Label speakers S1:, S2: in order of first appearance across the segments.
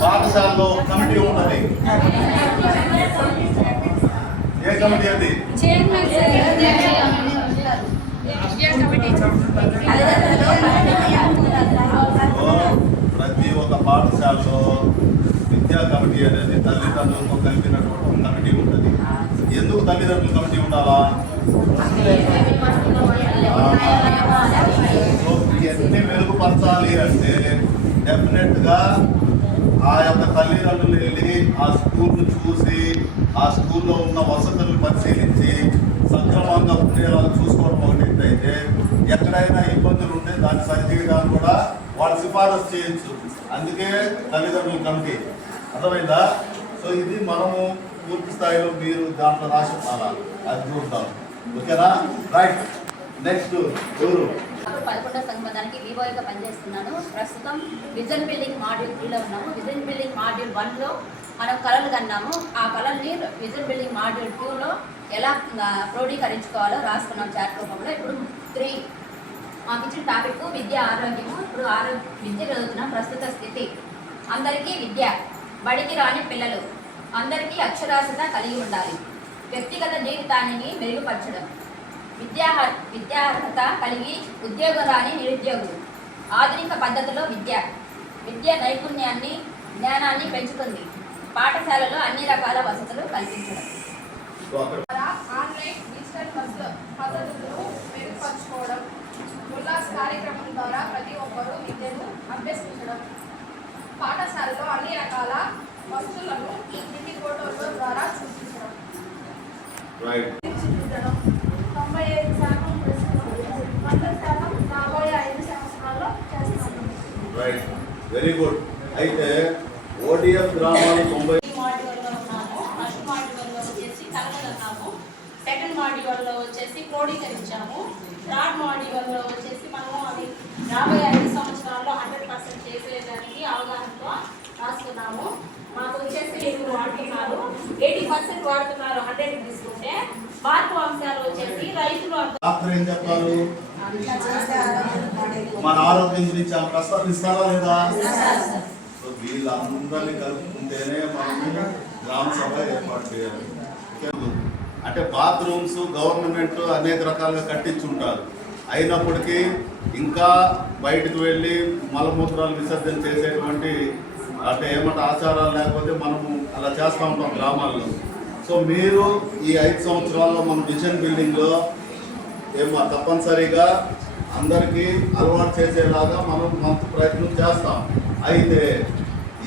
S1: పాఠశాలలో కమిటీ ఉంటుంది ఏ కమిటీ అది? ప్రతి ఒక్క పాఠశాలలో విద్యా కమిటీ అనేది తల్లిదండ్రులతో కలిపినటువంటి ఒక కమిటీ ఉంటుంది. ఎందుకు తల్లిదండ్రుల కమిటీ ఉండాలా? ఇవన్నీ మెరుగుపరచాలి అంటే డెఫినెట్గా ఆ యొక్క తల్లిదండ్రులు వెళ్ళి ఆ స్కూల్ను చూసి ఆ స్కూల్లో ఉన్న వసతులు పరిశీలించి సక్రమంగా ఉండేలా చూసుకోవడం ఒకటి అయితే ఎక్కడైనా ఇబ్బందులు ఉంటే దాన్ని సరిచేయడానికి కూడా వాళ్ళు సిఫారసు చేయొచ్చు. అందుకే తల్లిదండ్రుల కమిటీ. అర్థమైందా? సో ఇది మనము పూర్తి స్థాయిలో మీరు దాంట్లో రాసి అది చూద్దాం. ఓకేనా? రైట్. నెక్స్ట్ ఎవరు?
S2: పదకొండవ సంబంధానికి వివోగా పనిచేస్తున్నాను. ప్రస్తుతం విజన్ బిల్డింగ్ మాడ్యూల్ త్రీలో ఉన్నాము. విజన్ బిల్డింగ్ మాడ్యూల్ వన్లో మనం కళలు కన్నాము. ఆ కళల్ని విజన్ బిల్డింగ్ మాడ్యూల్ టూలో ఎలా క్రోడీకరించుకోవాలో రాసుకున్నాం చాట్ రూపంలో. ఇప్పుడు త్రీ మాకు ఇచ్చిన టాపిక్ విద్య ఆరోగ్యము. ఇప్పుడు ఆరోగ్య విద్య చదువుతున్న. ప్రస్తుత స్థితి. అందరికీ విద్య. బడికి రాని పిల్లలు. అందరికీ అక్షరాస్యత కలిగి ఉండాలి. వ్యక్తిగత జీవితాన్ని మెరుగుపరచడం. విద్యా విద్యార్హత కలిగి ఉద్యోగం రాని నిరుద్యోగులు ఆధునిక పద్ధతిలో విద్య విద్య నైపుణ్యాన్ని జ్ఞానాన్ని పెంచుతుంది. పాఠశాలలో అన్ని రకాల వసతులు కల్పించడం.
S3: ఆన్లైన్ డిజిటల్ పద్ధ- పద్ధతులను మెరుగుపరచుకోవడం ఉల్లాస్ కార్యక్రమం ద్వారా ప్రతి ఒక్కరూ విద్యను అభ్యసించడం. పాఠశాలలో అన్ని రకాల వస్తువులను ఈ క్రింది ఫోటోల ద్వారా సూచించడం
S1: రైట్
S3: తీర్చిదిద్దడం తొంభై ఐదు శాతం ప్రస్తుతం వంద శాతం రాబోయే ఐదు సంవత్సరాల్లో చేస్తున్నాం
S1: రైట్ వెరీ గుడ్ అయితే ఓడిఎఫ్ గ్రామాలు తొంభై
S2: సెకండ్ మాడ్యూల్లో వచ్చేసి క్రోడీకరించాము. థర్డ్ మాడ్యూల్లో వచ్చేసి మనము రాబోయే ఐదు సంవత్సరాల్లో హండ్రెడ్ పర్సెంట్ చేసేదానికి అవగాహనతో రాస్తున్నాము. మాకు వచ్చేసి మీరు వాడుతున్నారు. ఎయిటీ పర్సెంట్ వాడుతున్నారు హండ్రెడ్ తీసుకుంటే మార్పు అంశాలు వచ్చేసి రైతులు
S1: డాక్టర్ ఏం చెప్తారు మన ఆరోగ్యం గురించి ఆ ప్రస్తావిస్తారా లేదా? సో వీళ్ళందరినీ కలుపుకుంటేనే మనము గ్రామ సభ ఏర్పాటు చేయాలి. అంటే బాత్రూమ్స్ గవర్నమెంట్ అనేక రకాలుగా కట్టించుంటారు. అయినప్పటికీ ఇంకా బయటకు వెళ్ళి మలమూత్రాలు విసర్జన చేసేటువంటి అంటే ఏమంటే ఆచారాలు లేకపోతే మనము అలా చేస్తూ ఉంటాం గ్రామాల్లో. సో మీరు ఈ ఐదు సంవత్సరాల్లో మన విజన్ బిల్డింగ్లో ఏమో తప్పనిసరిగా అందరికీ అలవాటు చేసేలాగా మనం మంచి ప్రయత్నం చేస్తాం. అయితే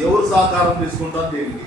S1: ఎవరు సహకారం తీసుకుంటాం దీనికి?